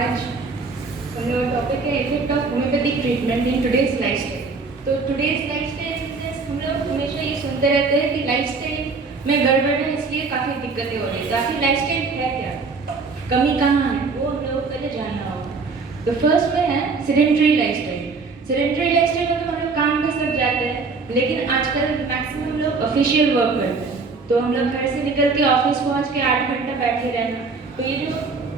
आज हम लोग टॉपिक है effect of homeopathic treatment in today's lifestyle. तो टुडेज लाइफस्टाइल हम लोग हमेशा ये सुनते रहते हैं कि लाइफस्टाइल में गड़बड़ है, इसलिए काफ़ी दिक्कतें हो रही है। तो आखिर लाइफस्टाइल है क्या, कमी कहाँ है, वो हम लोग को पहले जानना होगा। तो फर्स्ट में है सेडेंटरी लाइफस्टाइल। सेडेंटरी लाइफस्टाइल में तो हम लोग काम पे सब जाते हैं, लेकिन आजकल मैक्सिमम लोग ऑफिशियल वर्क करते हैं। तो हम लोग घर से निकल के ऑफिस पहुँच के 8 घंटा बैठे रहना, तो ये जो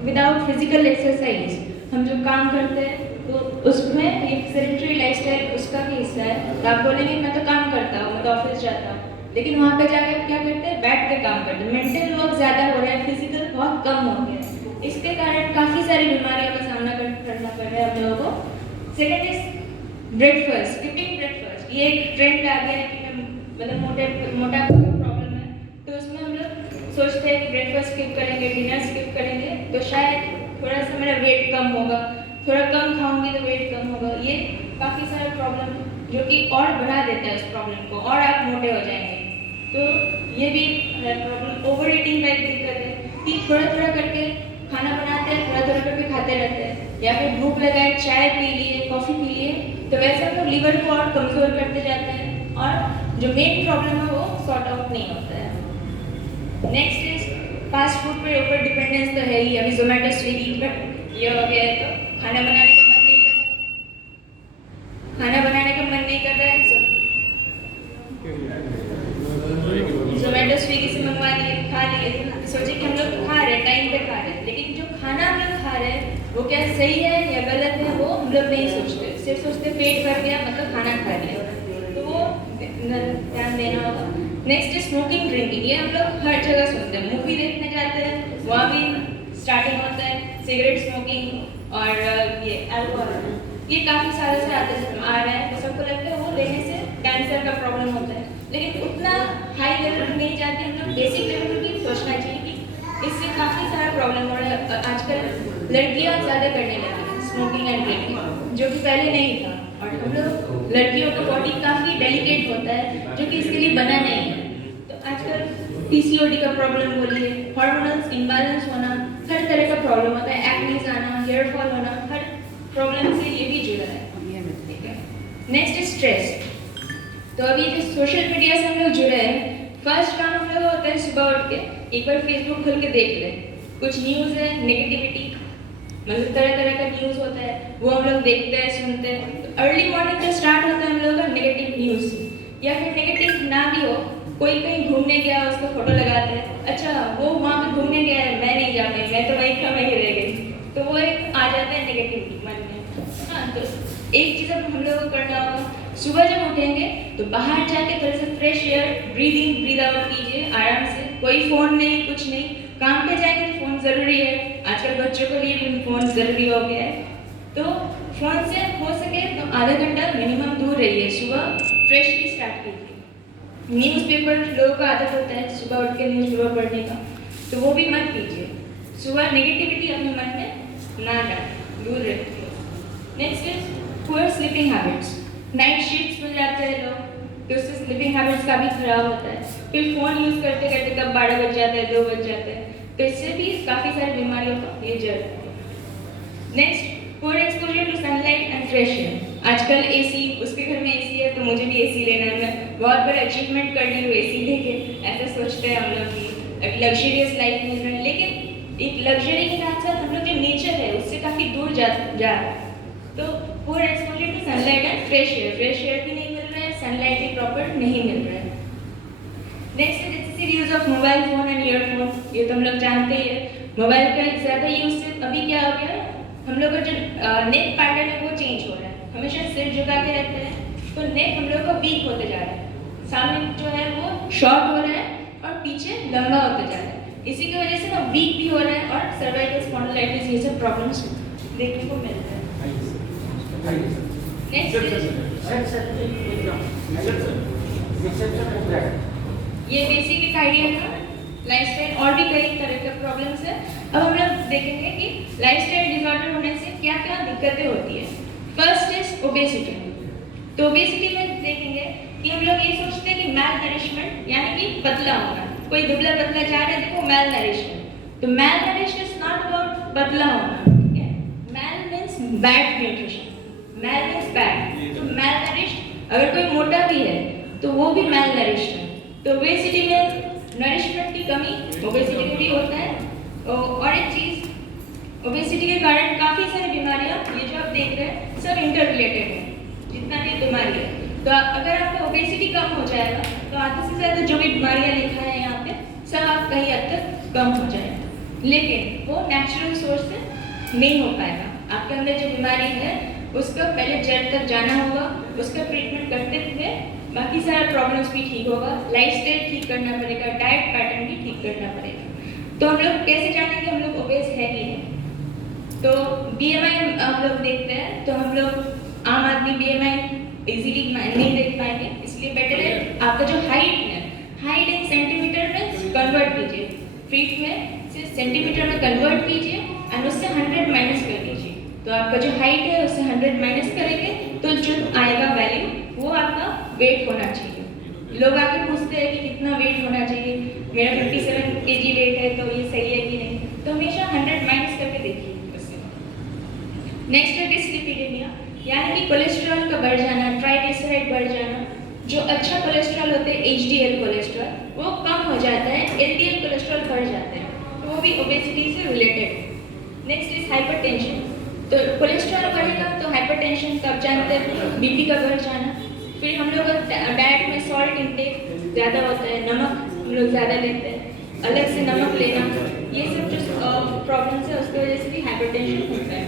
विदाउट फिजिकल एक्सरसाइज हम जो काम करते हैं, तो उसमें एक सेडेंटरी लाइफस्टाइल उसका भी हिस्सा है। तो आप बोलेंगे मैं तो काम करता हूँ, मैं तो ऑफिस जाता हूँ, लेकिन वहाँ पे जाकर क्या करते हैं, बैठ के काम करते हैं। मेंटल वर्क ज़्यादा हो रहा है, फिजिकल बहुत कम हो गया है। इसके कारण काफ़ी सारी बीमारियों का सामना करना पड़ रहा है हम लोगों को। Second is breakfast, skipping breakfast. ये एक ट्रेंड आ गया है कि मतलब मोटा प्रॉब्लम है, तो उसमें हम लोग सोचते हैं कि ब्रेकफास्ट स्किप करेंगे, डिनर स्किप करेंगे, तो शायद थोड़ा सा मेरा वेट कम होगा, थोड़ा कम खाऊंगी तो वेट कम होगा। ये काफ़ी सारा प्रॉब्लम जो कि और बढ़ा देता है उस प्रॉब्लम को, और आप मोटे हो जाएंगे। तो ये भी प्रॉब्लम ओवर ईटिंग टाइप दिक्कत है कि थोड़ा थोड़ा करके खाना बनाते हैं, थोड़ा थोड़ा करके खाते रहते हैं, या फिर भूख लगाए चाय पी लिए, कॉफ़ी पी लिए, तो वैसे हम लोग लीवर को और कमज़ोर करते जाते हैं और जो मेन प्रॉब्लम है वो सॉर्ट आउट नहीं होता है। नेक्स्ट इज फास्ट फूड पे ऊपर डिपेंडेंस तो है ही। अभी जोमेटो स्विगी पर ये हो गया है, तो खाना बनाने का मन नहीं कर रहा है, जोमेटो स्विगी से मंगवा लिए, खा लिए, सोचे कि हम लोग खा रहे हैं, टाइम पे खा रहे हैं, लेकिन जो खाना हम लोग खा रहे हैं वो क्या सही है या गलत है वो हम लोग नहीं सोचते, सिर्फ सोचते पेट भर गया मतलब खाना खा लिया, तो वो ध्यान देना होगा। Next is smoking drinking. ये हम लोग हर जगह सुनते हैं, मूवी देखने जाते हैं, वहाँ भी स्टार्टिंग होता है सिगरेट स्मोकिंग और ये अल्कोहल, ये काफ़ी सालों से आ रहा है, तो सबको लगता है वो लेने से कैंसर का प्रॉब्लम होता है, लेकिन उतना हाई लेवल पर नहीं जाते हम लोग, बेसिक लेवल पर भी सोचना चाहिए कि इससे काफ़ी सारा प्रॉब्लम हो रहा है। आजकल लड़कियाँ ज़्यादा करने लगी हैं स्मोकिंग एंड ड्रिंकिंग, जो कि पहले नहीं था, और हम लोग लड़कियों का बॉडी काफ़ी डेलिकेट होता है जो कि इसके लिए बना नहीं है। तो आजकल पीसीओडी का प्रॉब्लम बोलिए, हार्मोनल इम्बैलेंस होना, हर तरह का प्रॉब्लम होता है, एक्नीज आना, हेयर फॉल होना, हर प्रॉब्लम से ये भी जुड़ा है। ठीक है, नेक्स्ट इज स्ट्रेस। तो अभी जो सोशल मीडिया से हम लोग जुड़े हैं, फर्स्ट काम हम लोग होता है सुबह उठ के एक बार फेसबुक खोल के देख लें, कुछ न्यूज़ है, नेगेटिविटी, मतलब तरह तरह का न्यूज़ होता है, वो हम लोग देखते हैं, सुनते हैं। तो अर्ली मॉर्निंग जो स्टार्ट होता है हम लोग का नेगेटिव न्यूज़, या फिर नेगेटिव ना भी हो, कोई कहीं घूमने गया उसका फोटो लगाते हैं, अच्छा वो वहाँ पे घूमने गया है, मैं नहीं जा पाई, मैं तो वहीं का वहीं रह गई, तो वो एक आ जाता है नेगेटिविटी मन में। हाँ, तो एक चीज़ अब हम लोग को करना होगा, सुबह जब उठेंगे तो बाहर जाके थोड़ा सा fresh air breathe in breathe out कीजिए आराम से, कोई फ़ोन नहीं, कुछ नहीं। काम पे जाएंगे तो फ़ोन ज़रूरी है, आजकल बच्चों के लिए भी फ़ोन ज़रूरी हो गया है, तो फ़ोन से हो सके तो आधा घंटा मिनिमम दूर रहिए, सुबह फ्रेशली स्टार्ट कीजिए। न्यूज़पेपर लोगों का आदत होता है सुबह उठ के न्यूज़पेपर पढ़ने का, तो वो भी मत कीजिए। सुबह नेगेटिविटी अपने मन में ना डालें, दूर रखिए। Next is poor sleeping habits. Night shifts में जाते हैं लोग, तो उससे स्लीपिंग हैबिट्स का भी खराब होता है, फिर फ़ोन यूज़ करते करते कब 12 बज जाते हैं, 2 बज जाते हैं, तो इससे भी काफ़ी सारी बीमारियों का ये जड़ है। Next, poor exposure to sunlight and fresh air. आजकल एसी, उसके घर में एसी है तो मुझे भी एसी लेना है, मैं बहुत बड़ा अचीवमेंट कर ली हूँ एसी लेके, ऐसा सोचते हैं हम लोग कि एक लग्जरियस लाइफ मिल रहा है, लेकिन एक लग्जरी के साथ साथ हम लोग जो नेचर है उससे काफ़ी दूर जा रहा है। तो poor exposure to sunlight and fresh air भी नहीं मिल रहा है, सनलाइट भी प्रॉपर नहीं मिल रहा है। Next is excessive use of mobile phone and earphone. ये तो हम लोग जानते ही है, मोबाइल का ज़्यादा यूज से अभी क्या हो गया, हम लोग का जो नेक पैटर्न है वो चेंज हो रहा है, हमेशा सिर झुका के रहते हैं, तो नेक हम लोग का वीक होते जा रहा है, सामने जो है वो शॉर्ट हो रहा है और पीछे लंबा होते जा रहा है, इसी की वजह से ना वीक भी हो रहा है और सर्वाइकल स्पॉन्डिलाइटिस ये सब प्रॉब्लम्स देखने को मिलता है। ये बेसिक एक आइडिया था। लाइफस्टाइल और भी कई तरह के प्रॉब्लम्स है। अब हम लोग देखेंगे कि लाइफस्टाइल डिसऑर्डर होने से क्या क्या दिक्कतें होती है। First is obesity. तो ओबेसिटी में देखेंगे कि हम लोग ये सोचते हैं कि मैल नरिशमेंट यानी कि पतला होना, कोई दुबला पतला चाह रहा है, देखो मैल नरिशमेंट। तो मैल नरिश इज नॉट अबाउट पतला होना, ठीक है, बैड न्यूट्रिशन, मैल मीन्स बैड, तो मैल नरिश्ड, अगर कोई मोटा भी है तो वो भी मैल नरिश्ड है। तो ओबेसिटी में नरिशमेंट की कमी ओबेसिटी में भी होता है। और एक चीज़, ओबेसिटी के कारण काफ़ी सारी बीमारियाँ, ये जो आप देख रहे हैं सब इंटर रिलेटेड है, जितना भी बीमारी है। तो अगर आपका ओबेसिटी कम हो जाएगा तो आधे से ज़्यादा जो भी बीमारियाँ लिखा है यहाँ पे सब आप कहीं हद तक कम हो जाएगा, लेकिन वो नेचुरल सोर्स से नहीं हो पाएगा। आपके अंदर जो बीमारी है उसका पहले जड़ तक जाना होगा, उसका ट्रीटमेंट करते हुए बाकी सारा प्रॉब्लम्स भी ठीक होगा, लाइफस्टाइल ठीक करना पड़ेगा, डाइट पैटर्न भी ठीक करना पड़ेगा। तो हम लोग कैसे जानेंगे हम लोग ओबेस है कि नहीं? तो BMI हम लोग देखते हैं, तो हम लोग आम आदमी BMI इजीली नहीं देख पाएंगे, इसलिए बेटर है आपका जो हाइट है, हाइट इन सेंटीमीटर में कन्वर्ट कीजिए, फीट में से सेंटीमीटर में कन्वर्ट कीजिए और उससे 100 माइनस कर दीजिए। तो आपका जो हाइट है उससे 100 माइनस करेंगे तो जो आएगा वैल्यू वो आपका वेट होना चाहिए। लोग आके पूछते हैं कि कितना वेट होना चाहिए, मेरा 57 kg वेट है तो ये सही है कि नहीं, तो हमेशा 100 माइनस करके देखिए उससे। नेक्स्ट है डिसलिपिडेमिया, यानी कि कोलेस्ट्रॉल का बढ़ जाना, ट्राइग्लिसराइड बढ़ जाना। जो अच्छा कोलेस्ट्रॉल होते हैं HDL कोलेस्ट्रॉल वो कम हो जाता है, LDL कोलेस्ट्रॉल बढ़ जाता है, तो वो भी ओबेसिटी से रिलेटेड है। नेक्स्ट इज हाइपरटेंशन, तो कोलेस्ट्रॉल बढ़ेगा तो हाइपरटेंशन का जानते हैं, BP का बढ़ जाना। फिर हम लोग डाइट में सॉल्ट इंटेक ज़्यादा होता है, नमक हम लोग ज़्यादा लेते हैं, अलग से नमक लेना, ये सब जो प्रॉब्लम्स है उसकी वजह से भी हाइपरटेंशन होता है।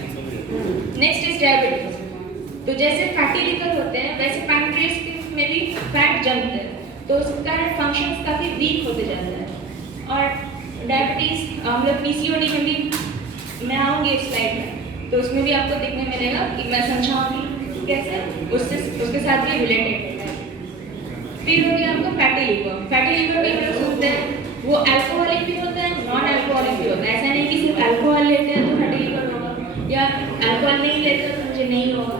नेक्स्ट इज डायबिटीज, तो जैसे फैटी लिवर होते हैं वैसे पैंक्रियास में भी फैट जमते हैं, तो उसके कारण फंक्शंस काफ़ी वीक होते जाते हैं। और डायबिटीज़ हम लोग PCOD में भी, मैं आऊँगी इस स्लाइड में तो उसमें भी आपको देखने मिलेगा कि मैं समझाऊंगी कैसे उसके साथ भी रिलेटेड है। फिर हो गया आपको फैटी लिवर, फैटी लिवर में लोग सुनते हैं वो अल्कोहलिक भी होता है, नॉन अल्कोहलिक भी होता है। ऐसा नहीं कि सिर्फ अल्कोहल लेते हैं तो फैटी लिवर होगा, या अल्कोहल नहीं लेते तो मुझे नहीं होगा।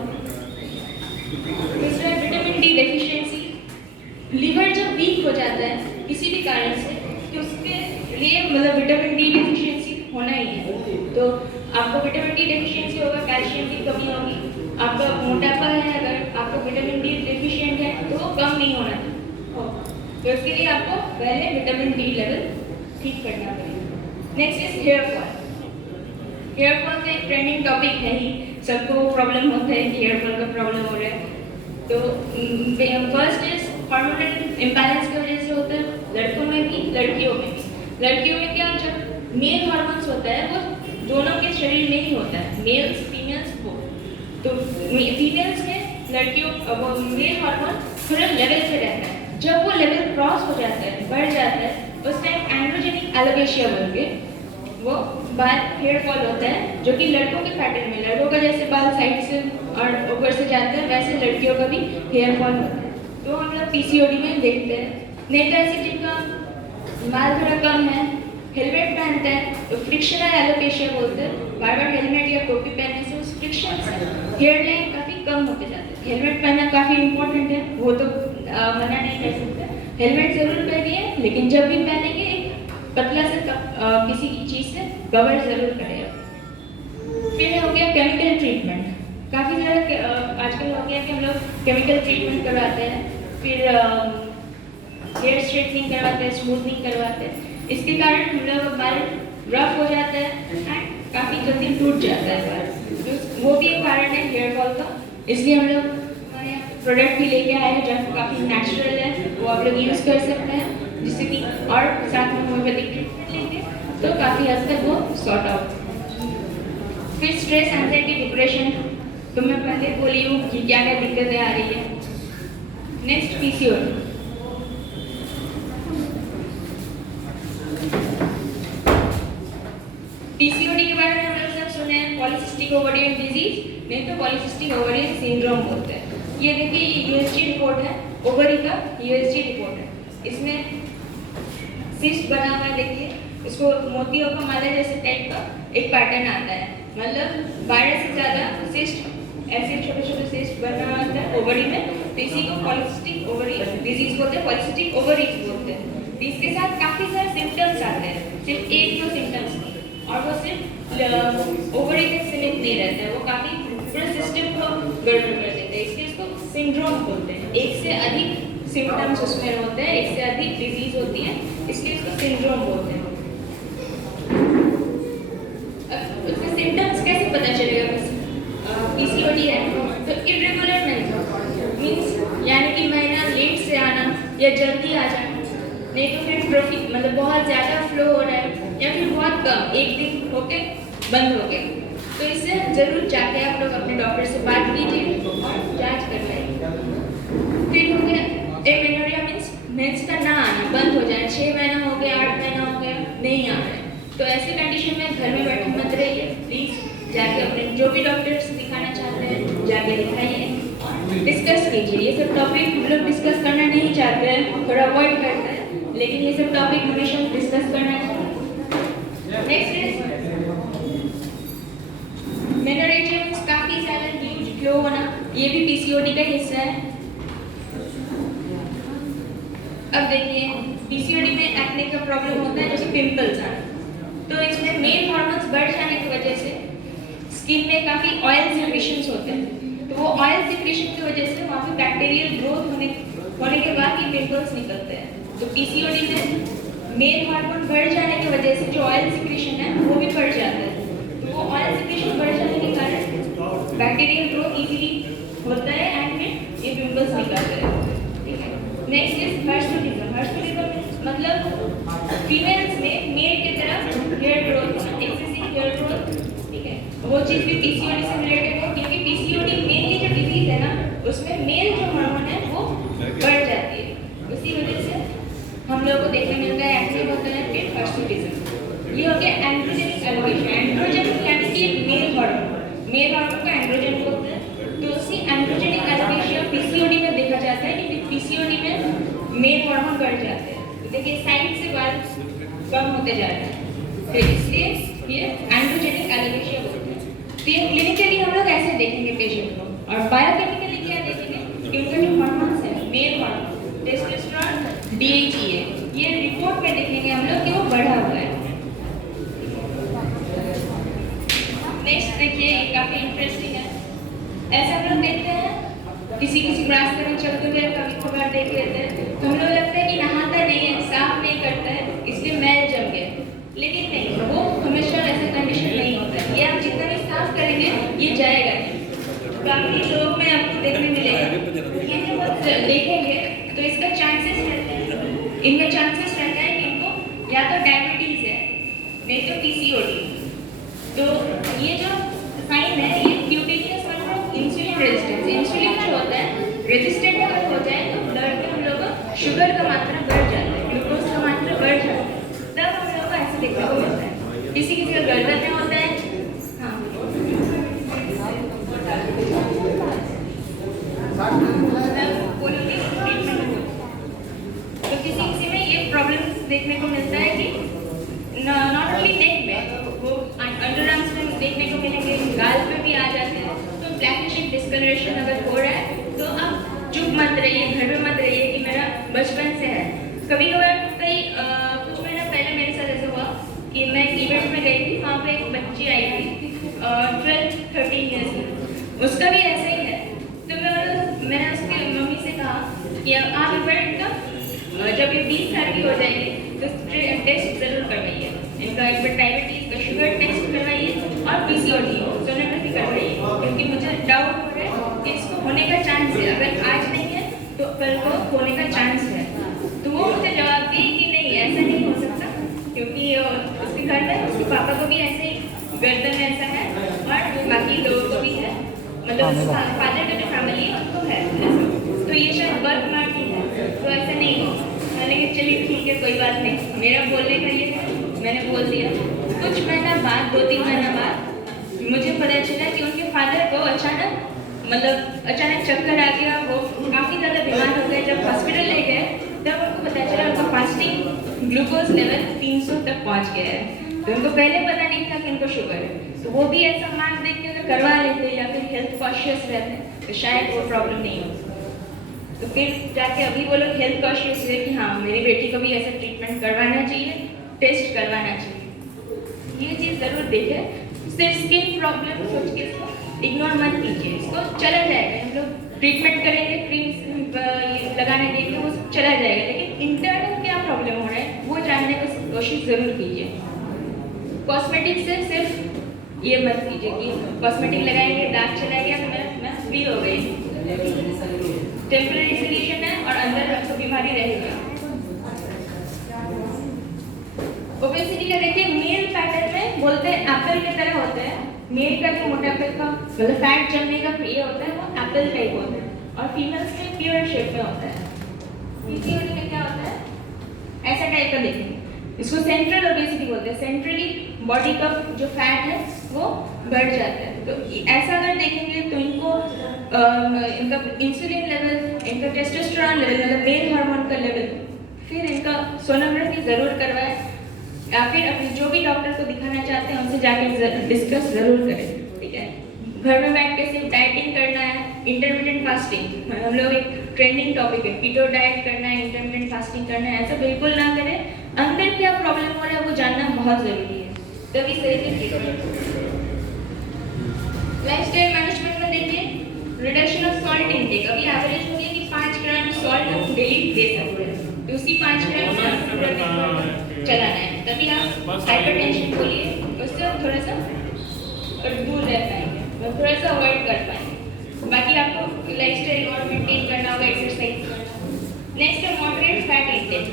दूसरा विटामिन D डेफिशिएंसी, लीवर जब वीक हो जाता है किसी भी कारण से तो उसके लिए मतलब विटामिन D डेफिशिएंसी होना ही है। तो आपको विटामिन D डेफिशिएंसी होगा, कैल्शियम की कमी होगी, आपका मोटापा है, अगर आपको विटामिन D डेफिशिएंट है तो वो कम नहीं होना चाहिए, तो इसके लिए आपको पहले विटामिन D लेवल ठीक करना पड़ेगा। Next is hair fall, hair fall का एक ट्रेंडिंग टॉपिक है ही, सबको प्रॉब्लम होता है कि हेयर फॉल का प्रॉब्लम हो रहा है। तो फर्स्ट इज हार्मोनल इम्बैलेंस की वजह से होता है, लड़कों में भी लड़कियों में भी। लड़कियों में क्या, जब मेल हार्मोन्स होता है वो दोनों के शरीर में ही होता है, मेल्स फीमेल्स वो, तो फीमेल्स में लड़कियों वो मेल हार्मोन थोड़ा लेवल पे रहता है, जब वो लेवल क्रॉस हो जाता है, बढ़ जाता है, उस टाइम एंड्रोजेनिक एलोपेशिया बोल के वो बाल हेयर फॉल होता है, जो कि लड़कों के पैटर्न में, लड़कों का जैसे बाल साइड से और ऊपर से जाते हैं वैसे लड़कियों का भी हेयर फॉल होता है। तो हम लोग PCOD में देखते हैं। नहीं तो ऐसे जिनका बाल थोड़ा कम है, हेलमेट पहनते हैं तो फ्रिक्शनल एलोपेशिया बोलते हैं, बार बार हेलमेट या टोपी पहनने से उस फ्रिक्शन से हेयर लाइन काफ़ी कम होते जाते हैं। हेलमेट पहनना काफ़ी इंपॉर्टेंट है, वो तो मना नहीं कर सकते, हेलमेट ज़रूर पहनिए, लेकिन जब भी पहनेंगे एक पतला से किसी चीज़ से कवर ज़रूर करेगा। फिर हो गया केमिकल ट्रीटमेंट, काफ़ी ज़्यादा आजकल हो गया कि हम लोग केमिकल ट्रीटमेंट करवाते हैं, फिर हेयर स्ट्रेटनिंग करवाते हैं, स्मूथनिंग करवाते हैं। इसके कारण हम लोग बाल रफ हो जाता है एंड काफ़ी जल्दी टूट जाता है बाल, तो वो भी एक कारण है हेयर फॉल का। इसलिए हम लोग हमारे यहाँ प्रोडक्ट भी लेके आए हैं जो काफ़ी नेचुरल है, वो आप लोग यूज़ कर सकते हैं, जिससे कि और साथ में होम्योपैथिक ट्रीटमेंट लेंगे तो काफ़ी हद तक वो सॉर्ट आउट। फिर स्ट्रेस, एंजाइटी, डिप्रेशन, तो मैं पहले बोली हूँ कि क्या क्या दिक्कतें आ रही है। नेक्स्ट PCOD, PCOD के बारे में हम लोग सब सुने हैं, पॉलीसिस्टिक ओवरियन डिजीज, नहीं तो पॉलीसिस्टिक ओवरियन सिंड्रोम बोलते हैं। ये देखिए ये USG रिपोर्ट है, ओवरी का USG रिपोर्ट है, इसमें सिस्ट बना हुआ है, देखिए इसको मोतियों का माला जैसे टाइप का एक पैटर्न आता है, मतलब 12 से ज़्यादा सिस्ट, ऐसे छोटे छोटे सिस्ट बना होता है ओवरी में, तो इसी को पॉलीसिस्टिक ओवरी डिजीज बोलते हैं, पॉलीसिस्टिक ओवरीज बोलते हैं। इसके साथ काफ़ी सारे सिम्टम्स आते हैं, सिर्फ एक दो सिम्टम्स, और वो सिर्फ ओवरी तक सीमित नहीं रहता है, वो काफ़ी पूरे सिस्टम को गड़बड़ कर देते हैं, इसलिए इसको सिंड्रोम बोलते हैं। एक से अधिक सिम्टम्स उसमें होते हैं, एक से अधिक डिजीज होती है, इसलिए इसको सिंड्रोम बोलते हैं। अब उसके सिम्टम्स कैसे पता चलेगा पीसीओडी है? तो इरेगुलर मीन्स यानी कि महीना लेट से आना या जल्दी आ जाना, नहीं तो फिर प्रोटीन मतलब बहुत ज़्यादा फ्लो हो रहा है या फिर बहुत कम, एक दिन होके बंद हो गया, तो इससे ज़रूर जाके आप लोग अपने डॉक्टर से बात कीजिए और जांच करवाइए। फिर हो गया एमेनोरिया मीन्स मेंस का ना आना बंद हो जाए, 6 महीना हो गया, 8 महीना हो गया, नहीं आ रहा है, तो ऐसी कंडीशन में घर में बैठे मत रहिए, प्लीज़ जाके अपने जो भी डॉक्टर्स दिखाना चाहते हैं जाके दिखाइए, डिस्कस कीजिए। ये सब टॉपिक हम लोग डिस्कस करना नहीं चाहते हैं, थोड़ा अवॉइड करते हैं, लेकिन ये सब टॉपिक हमेशा डिस्कस करना चाहिए। नेक्स्ट इज मेनोरेजिया मीन्स काफ़ी ज़्यादा ह्यूज फ्लो होना, ये भी पीसीओडी का हिस्सा है। अब देखिए पीसीओडी में एक्ने का प्रॉब्लम होता है, जैसे पिंपल्स आना, तो इसमें मेल हार्मोन्स बढ़ जाने की वजह से स्किन में काफ़ी ऑयल सिक्रेशंस होते हैं, तो वो ऑयल सिक्रेशन की वजह से वहाँ पे बैक्टीरियल ग्रोथ होने के बाद ये पिंपल्स निकलते हैं। तो पीसीओडी में मेल हार्मोन बढ़ जाने की वजह से जो ऑयल सिक्रेशन है वो भी बढ़ जाता है, तो वो ऑयल सिक्रेशन बढ़ जाने के कारण बैक्टीरियल ग्रोथ इजीली होता है एंड में ये पिंपल्स निकलते हैं। ठीक है, नेक्स्ट इज हर्सुटिज्म। हर्सुटिज्म मतलब फीमेल्स में मेल की तरह hair growth, excessive hair growth, ठीक है, वो चीज़ भी पीसीओडी से रिलेटेड है, क्योंकि पीसीओडी मेनली जो डिजीज है ना उसमें मेल जो हार्मोन है वो बढ़ जाती है, उसी वजह से हम लोगों को देखने मिलता है एक्ने होता है, फिर हर्सुटिज्म। ये हो गया एंड्रोजेनिक एलोपेशिया। एंड्रोजन यानी कि मेल हार्मोन का एंड्रोजन बोलते हैं, तो उसी एंड्रोजेनिक एलोपेशिया पीसीओडी में देखा जाता है, क्योंकि पीसीओडी में मेल हार्मोन बढ़ जाते हैं, तो देखिए साइड से बाल कम होते जा रहे हैं, तो इसलिए ये एंड्रोजेनिक एलोपेशिया बोलते हैं। तो ये क्लिनिकली हम लोग ऐसे देखेंगे पेशेंट को, और बायोकेमिकली क्या देखेंगे कि उनका जो हार्मोन्स है, मेल हार्मोन टेस्टोस्टेरोन, DHEA, ये रिपोर्ट में देखेंगे हम लोग कि वो बढ़ा हुआ है। नेक्स्ट देखिए, ये काफ़ी इंटरेस्टिंग है, ऐसा हम लोग देखते हैं किसी रास्ते में चलते हुए कभी खबर देख लेते हैं, तो हम लोग लगता है कि नहाता नहीं है, साफ नहीं करता है, इसलिए मैल जम गया, लेकिन नहीं, वो हमेशा ऐसा कंडीशन नहीं होता है, ये आप जितना भी साफ करेंगे ये जाएगा नहीं। काफ़ी लोग में आपको देखने मिलेगा, ये जब आप देखेंगे तो इसका चांसेस रहता है, इनमें चांसेस रहता है कि इनको या तो डायबिटीज़ है, नहीं तो पीसीओडी। तो ये जो साइन है ये क्यूटेनियस मतलब इंसुलिन रेजिस्टेंस, इंसुलिन जो होता है रेजिस्टेंट अगर हो जाए तो ब्लड में हम लोग को शुगर का मात्रा बढ़ जाता है, ग्लूकोज का मात्रा बढ़ जाता है, तब हम लोग को ऐसे देखने को मिलता है। किसी किसी का गर्दन में होता है, हाँ, तो किसी में ये प्रॉब्लम देखने को मिलता है कि नॉट ओनली नेक में, वो अंडर आर्म्स में देखने को मिलेंगे, गाल पे भी आ जाते हैं। तो ब्लैकिश डिस्कलरेशन अगर हो रहा है तो आप चुप मत रहिए, घर में मत रहिए कि मेरा बचपन से है। कभी कभार कुछ महीना पहले मेरे साथ ऐसा हुआ कि मैं इवेंट में गई थी, वहाँ पे एक बच्ची आई थी 12-13 ईयर्स की, उसका भी ऐसा ही है। तो मैंने उसके मम्मी से कहा कि आप इवेंट का जब ये 20 साल की हो जाएगी तो टेस्ट जरूर करवाइए, इनका एक बार डायबिटीज़ का शुगर टेस्ट करवाइए और पीसीओडी सोनोग्राफी करवाइए, क्योंकि मुझे डाउट हो रहा है कि इसको होने का चांस है, अगर आज नहीं है तो कल को होने का चांस है। तो वो मुझे जवाब दी कि नहीं, ऐसा नहीं हो सकता, क्योंकि उसके घर में उसके पापा को भी ऐसे ही गर्दन में ऐसा है और बाकी लोगों को भी है, मतलब फादर का जो फैमिली है उनको है ऐसा, तो ये शायद बर्थ मार्क ही है, तो ऐसा नहीं हो। लेकिन चलिए ठीक है, कोई बात नहीं, मेरा बोलने का ये है, मैंने बोल दिया। कुछ महीना बाद, 2-3 महीना बाद मुझे पता चला कि उनके फादर को अचानक चक्कर आ गया, वो काफ़ी ज़्यादा बीमार हो गए। जब हॉस्पिटल ले गए तब उनको पता चला उनका फास्टिंग ग्लूकोज लेवल 300 तक पहुंच गया है, तो उनको पहले पता नहीं था कि उनको शुगर है। तो वो भी ऐसा मार्क देख के अगर करवा लेते या फिर हेल्थ कॉशियस रहते तो शायद वो प्रॉब्लम नहीं होती। तो फिर जाके अभी वो लोग हेल्थ कॉशियस है कि हाँ, मेरी बेटी को भी ऐसा ट्रीटमेंट करवाना चाहिए, टेस्ट करवाना चाहिए। ये चीज़ ज़रूर देखें, सिर्फ स्किन प्रॉब्लम सोच के इसको इग्नोर मत कीजिए, इसको चला जाएगा। हम लोग ट्रीटमेंट करेंगे, क्रीम्स लगाने देंगे, वो सब चला जाएगा, लेकिन इंटरनल क्या प्रॉब्लम हो रहा है वो जानने की कोशिश ज़रूर कीजिए। कॉस्मेटिक से सिर्फ ये मत कीजिए कि कॉस्मेटिक लगाएंगे, दाग चला गया तो मैं फ्री हो गई। टेम्पररी सोल्यूशन है और अंदर आपको बीमारी रहेगी। ओबेसिटी का देखिए, मेल पैटर्न में बोलते हैं एप्पल की तरह होता है। मेल का जो मोटापे का मतलब फैट जमने का ये होता है वो एप्पल टाइप होता है, और फीमेल्स में प्योर शेप में होता है। पीसीओडी में क्या होता है, ऐसा टाइप का देखेंगे, इसको सेंट्रल ओबेसिटी बोलते हैं। सेंट्रली बॉडी का जो फैट है वो बढ़ जाता है। तो ऐसा अगर देखेंगे तो इनको इनका इंसुलिन लेवल, इनका टेस्टोस्टेरोन लेवल मतलब मेल हार्मोन का लेवल, फिर इनका सोनोग्राफी ज़रूर करवाएं, या फिर अपने जो भी डॉक्टर को दिखाना चाहते हैं उनसे जाकर डिस्कस ज़रूर करें, ठीक है। घर में बैठ के सिर्फ डाइटिंग करना है, इंटरमिटेंट फास्टिंग हम लोग एक ट्रेंडिंग टॉपिक है, कीटो डाइट करना है, इंटरमिटेंट फास्टिंग करना है, ऐसा बिल्कुल ना करें। अंदर क्या प्रॉब्लम हो रहा है वो जानना बहुत ज़रूरी है, तभी सही से ट्रीटमेंट। लाइफस्टाइल मैनेजमेंट में देखिए, रिडक्शन ऑफ सॉल्ट इनटेक। अभी एवरेज हो गया कि 5 ग्राम सॉल्ट हम डेली दे सकते हैं, तो उसी 5 ग्राम से आप पूरा दिन चलाना है, तभी आप हाइपरटेंशन को लिए उससे थोड़ा सा दूर रह पाएंगे, थोड़ा सा अवॉइड कर पाएंगे। बाकी आपको लाइफस्टाइल और मेंटेन करना होगा, एक्सरसाइज करना। नेक्स्ट है मॉडरेट फैट इंटेक।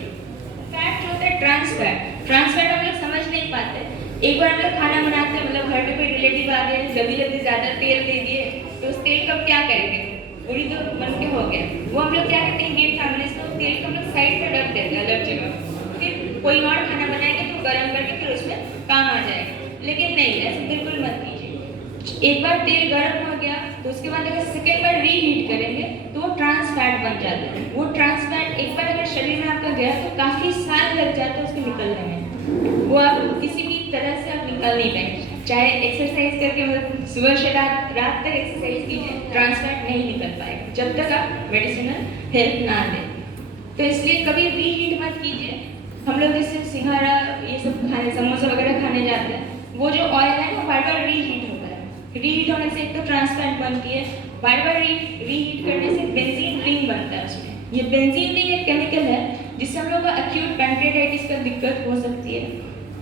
फैट जो होता है ट्रांस फैट हम लोग समझ नहीं पाते। एक बार हम लोग खाना बनाते हैं, मतलब घर में कोई रिलेटिव आ गए, जल्दी ज़्यादा तेल दे दिए, तो उस तेल का क्या करेंगे, पूरी तो मन के हो गया, वो हम लोग क्या करते हैं इंडियन फैमिलीज को तेल को हम लोग साइड में रख देते हैं अलग जगह, फिर कोई और खाना बनाएंगे तो गर्म करके फिर उसमें काम आ जाएगा। लेकिन नहीं, ऐसे बिल्कुल मत कीजिए। एक बार तेल गर्म हो गया तो उसके बाद अगर सेकेंड बार रीहीट करेंगे तो वो ट्रांस फैट बन जाता है। वो ट्रांस फैट एक बार अगर शरीर में आपका गया तो काफ़ी साल लग जाता है उसको निकलने में, वो आप किसी भी तरह से आप निकाल नहीं पाएंगे। चाहे एक्सरसाइज करके मतलब सुबह से रात तक एक्सरसाइज कीजिए, ट्रांस फैट नहीं निकल पाएगा जब तक आप मेडिसिनल हेल्प ना दें। तो इसलिए कभी रीहीट मत कीजिए। हम लोग जैसे सिंघाड़ा ये सब खाने, समोसा वगैरह खाने जाते हैं, वो जो ऑयल है वो बार बार रीहीट होता है। रीहीट होने से एक तो ट्रांस फैट बनती है, बार बार रीहीट करने से बेंजीन रिंग बनता है उसमें। ये बेंजीन रिंग एक केमिकल है जिससे हम लोग को एक्यूट पैंक्रियाटाइटिस का दिक्कत हो सकती है,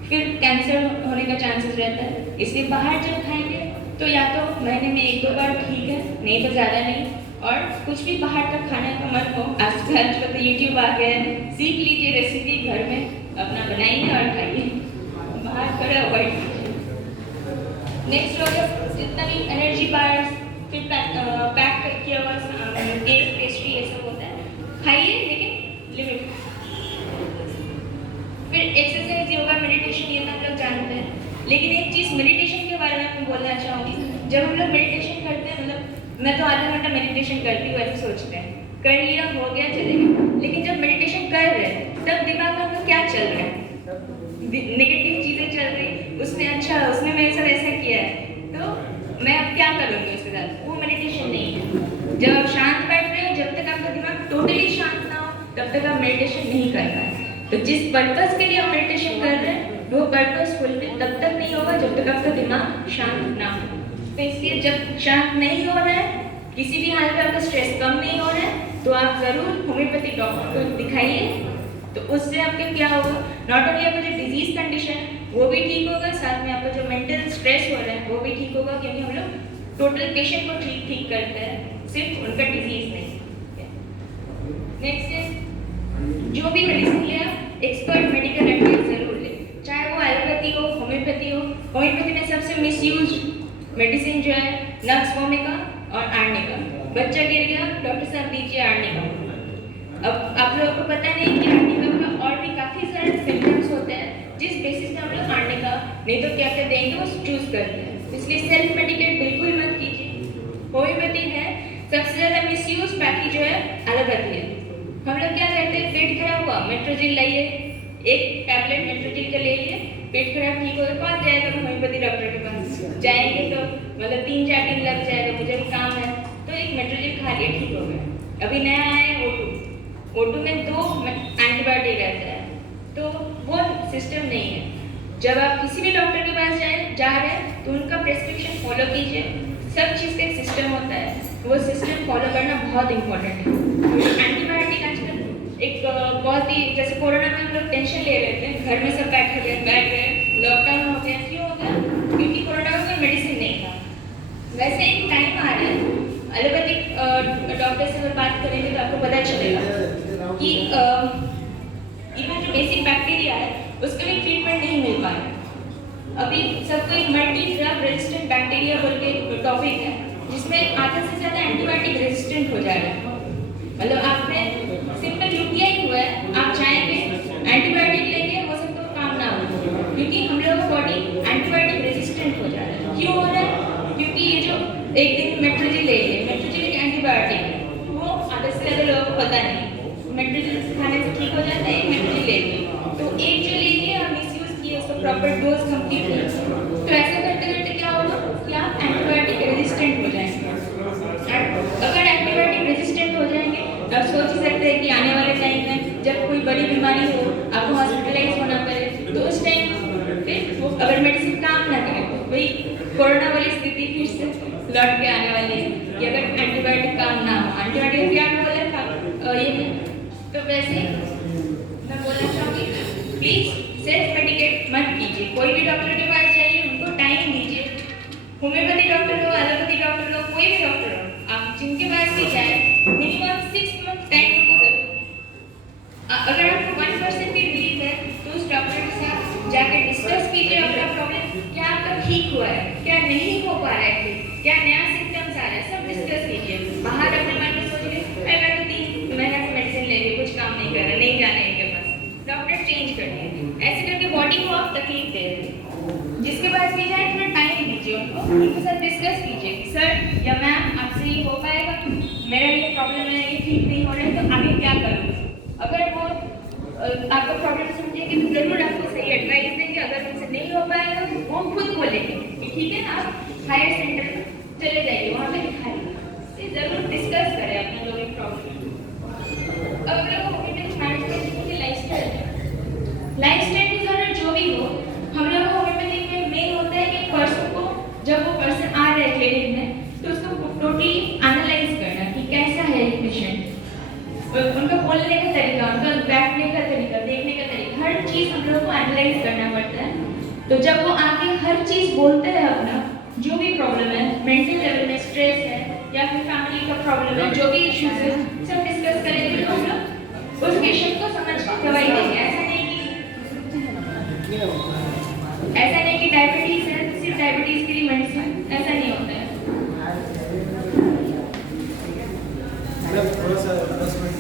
फिर कैंसर होने का चांसेस रहता है। इसलिए बाहर जब खाएंगे तो या तो महीने में 1-2 बार ठीक है, नहीं तो ज़्यादा नहीं। और कुछ भी बाहर का खाने का मत हो। आजकल तो यूट्यूब आ गया है, सीख लीजिए रेसिपी, घर में अपना बनाइए और खाइए, बाहर का अवॉइड कीजिए। नेक्स्ट हो गया जितना भी एनर्जी बार्स, फिर पैक किया हुआ केक, पेस्ट्री ये सब होता है, खाइए लेकिन लिमिट। फिर एक्सरसाइज, योगा, मेडिटेशन ये तो हम लोग जानते हैं, लेकिन एक चीज़ मेडिटेशन के बारे में मैं बोलना चाहूँगी। जब हम लोग मेडिटेशन करते हैं, मतलब मैं तो आधा घंटा मेडिटेशन करती हूँ ऐसे सोचते हैं, कर लिया हो गया चलेगा, लेकिन जब मेडिटेशन कर रहे हैं तब दिमाग में आपका क्या चल रहा है, नेगेटिव चीज़ें चल रही, उसने अच्छा उसने मेरे साथ ऐसा किया है तो मैं अब क्या करूँगी उसके साथ, वो मेडिटेशन नहीं है। जब आप शांत बैठ रहे हो, जब तक आपका दिमाग टोटली शांत ना हो तब तक आप मेडिटेशन नहीं कर पाए। तो जिस पर्पस के लिए आप मेडिटेशन कर रहे हैं वो पर्पस फुलफिल तब तक नहीं होगा जब तक आपका दिमाग शांत ना हो। तो इसलिए जब शांत नहीं हो रहा है, किसी भी हाल में आपका स्ट्रेस कम नहीं हो रहा है, तो आप ज़रूर होम्योपैथिक डॉक्टर को दिखाइए। तो उससे आपके क्या होगा, नॉट ओनली आपका जो डिजीज कंडीशन वो भी ठीक होगा, साथ में आपका जो मेंटल स्ट्रेस हो रहा है वो भी ठीक होगा, क्योंकि हम लोग टोटल पेशेंट को ठीक करते हैं, सिर्फ उनका डिजीज नहीं। नेक्स्ट है, जो भी मेडिसिन लिया एक्सपर्ट मेडिकल एडवाइस जरूर ले, चाहे वो एलोपैथी हो, होम्योपैथी हो। होम्योपैथी में सबसे मिसयूज मेडिसिन जो है नक्स वोमिका और आर्निका। बच्चा गिर गया, डॉक्टर साहब दीजिए आर्निका। अब आप लोगों को पता नहीं कि आर्निका का और भी काफ़ी सारे सिम्टम्स होते हैं, जिस बेसिस पे हम लोग आर्निका नहीं तो क्या क्या देंगे वो चूज करते हैं। इसलिए सेल्फ मेडिकेट बिल्कुल मत कीजिए। होम्योपैथी है सबसे ज़्यादा मिसयूज, बाकी जो है एलोपैथी है। हम लोग क्या करते हैं, पेट खराब हुआ मेट्रोजिल लाइए, एक टैबलेट मेट्रोजिल का ले लिए, पेट खराब ठीक हो गया, कौन जाएगा होम्योपैथी डॉक्टर के पास, जाएंगे तो मतलब 3-4 दिन लग जाएगा, मुझे भी काम है, तो एक मेट्रोजिल खा लिया ठीक हो गया। अभी नया आया है O2 में 2 एंटीबायोटिक रहता है, तो वो सिस्टम नहीं है। जब आप किसी भी डॉक्टर के पास जा रहे हैं तो उनका प्रेस्क्रिप्शन फॉलो कीजिए, सब चीज़ का एक सिस्टम होता है, वो सिस्टम फॉलो करना बहुत इंपॉर्टेंट है। एंटीबायोटिक आजकल एक बहुत ही, जैसे कोरोना में हम लोग टेंशन ले रहे थे, घर में सब बैठ गए, लॉकडाउन हो गया, क्यों हो गया? क्योंकि कोरोना में कोई मेडिसिन नहीं था। वैसे एक टाइम आ रहा है, एलोपैथिक डॉक्टर से अगर बात करेंगे तो आपको पता चलेगा कि इवन जो बेसिक बैक्टीरिया है उसका भी ट्रीटमेंट नहीं मिल पा रहा है। अभी सबको एक मल्टी ड्रग रेजिस्टेंट बैक्टीरिया बोल के टॉपिक है, जिसमें आधे से ज़्यादा एंटीबायोटिक रेजिस्टेंट हो जाएगा। मतलब आपने सिंपल यूटीआई हुआ है, आप चाहेंगे एंटीबायोटिक लेंगे, हो सकता है काम ना हो, क्योंकि हम लोगों का बॉडी एंटीबायोटिक रेजिस्टेंट हो जा रहा है। क्यों हो रहा है? क्योंकि ये जो एक दिन मेट्रोजिल ले लिए, मेट्रोजिल एक एंटीबायोटिक है, वो आधे से ज़्यादा लोगों को पता नहीं, मेट्रोजिल खाने से ठीक हो जाता है, एक मेट्रोजिल ले लिए, तो एक जो ले लिए और मिसयूज किए, उसका प्रॉपर डोज कंप्लीट नहीं, तो ऐसा करते करते क्या होगा कि आप एंटीबायोटिक रेजिस्टेंट हो जाएंगे। अगर एंटीबायोटिक रेजिस्टेंट हो जाएंगे तो आप सोच ही सकते हैं कि आने वाले टाइम में जब कोई बड़ी बीमारी हो, आपको हॉस्पिटलाइज होना पड़े, तो उस टाइम फिर वो अगर मेडिसिन काम ना करे तो वही कोरोना वाली स्थिति फिर से लौट के आने वाली है कि अगर एंटीबायोटिक काम ना हो। एंटीबायोटिक क्या बोला था ये, तो वैसे मैं बोलना चाहूँगी प्लीज़ सेल्फ मेडिकेट मत कीजिए। कोई भी डॉक्टर के पास जाइए, उनको टाइम दीजिए। होम्योपैथी डॉक्टर हो, एलोपैथी डॉक्टर हो, कोई भी डॉक्टर हो, आप जिनके पास भी जाए मिनिमम 6 मंथ टाइम उनको जरूर। अगर आपको 1% भी रिलीफ है तो उस डॉक्टर के साथ जाकर डिस्कस कीजिए अपना प्रॉब्लम, क्या आपका ठीक हुआ है, क्या नहीं हो पा रहा है, क्या नया सिम्टम्स आ रहा है, सब डिस्कस कीजिए। बाहर अपने मन में सोच रहे मैं तो 3 महीना से मेडिसिन ले रही, कुछ काम नहीं कर रहा, नहीं जाना है इनके पास, डॉक्टर चेंज कर दिए। ऐसे करके बॉडी को आप तकलीफ दे रहे हैं। जिसके पास भी जाए थोड़ा टाइम दीजिए उनको, उनके साथ डिस्कस कीजिए कि सर या मैम आपसे ये हो पाएगा, मेरा ये प्रॉब्लम है, ये ठीक नहीं हो रहा है, तो आगे क्या करूँ। अगर वो आपका प्रॉब्लम समझेंगे तो जरूर आपको सही एडवाइस देंगे। अगर उनसे नहीं हो पाएगा तो वो खुद बोलेंगे कि ठीक है ना, आप हायर सेंटर में चले जाइए, वहाँ पे दिखाइए। जरूर डिस्कस करें अपने लोगों की प्रॉब्लम। अब लोग होम्योपैथिक मैनेजमेंट की लाइफस्टाइल डिसऑर्डर जो भी हो, हम लोग होम्योपैथिक में मेन होता है कि पर्सन को, जब वो पर्सन आ रहा है क्लिनिक में, तो उसको टोटली एनालाइज करना कि कैसा है ये पेशेंट, उनका बोलने का तरीका, उनका बैठने का तरीका, देखने का तरीका, हर चीज़ हम लोग को एनालाइज करना पड़ता है। तो जब वो आके हर चीज़ बोलते हैं अपना, जो भी प्रॉब्लम है, मेंटल लेवल में स्ट्रेस है या फिर फैमिली का प्रॉब्लम है, जो भी इश्यूज है, सब डिस्कस करेंगे तो हम लोग उस पेशेंट को समझ के दवाई देंगे। ऐसा नहीं कि डायबिटीज़ है सिर्फ डायबिटीज़ के लिए मेडिसिन, ऐसा नहीं होता है। थोड़ा सा 10 मिनट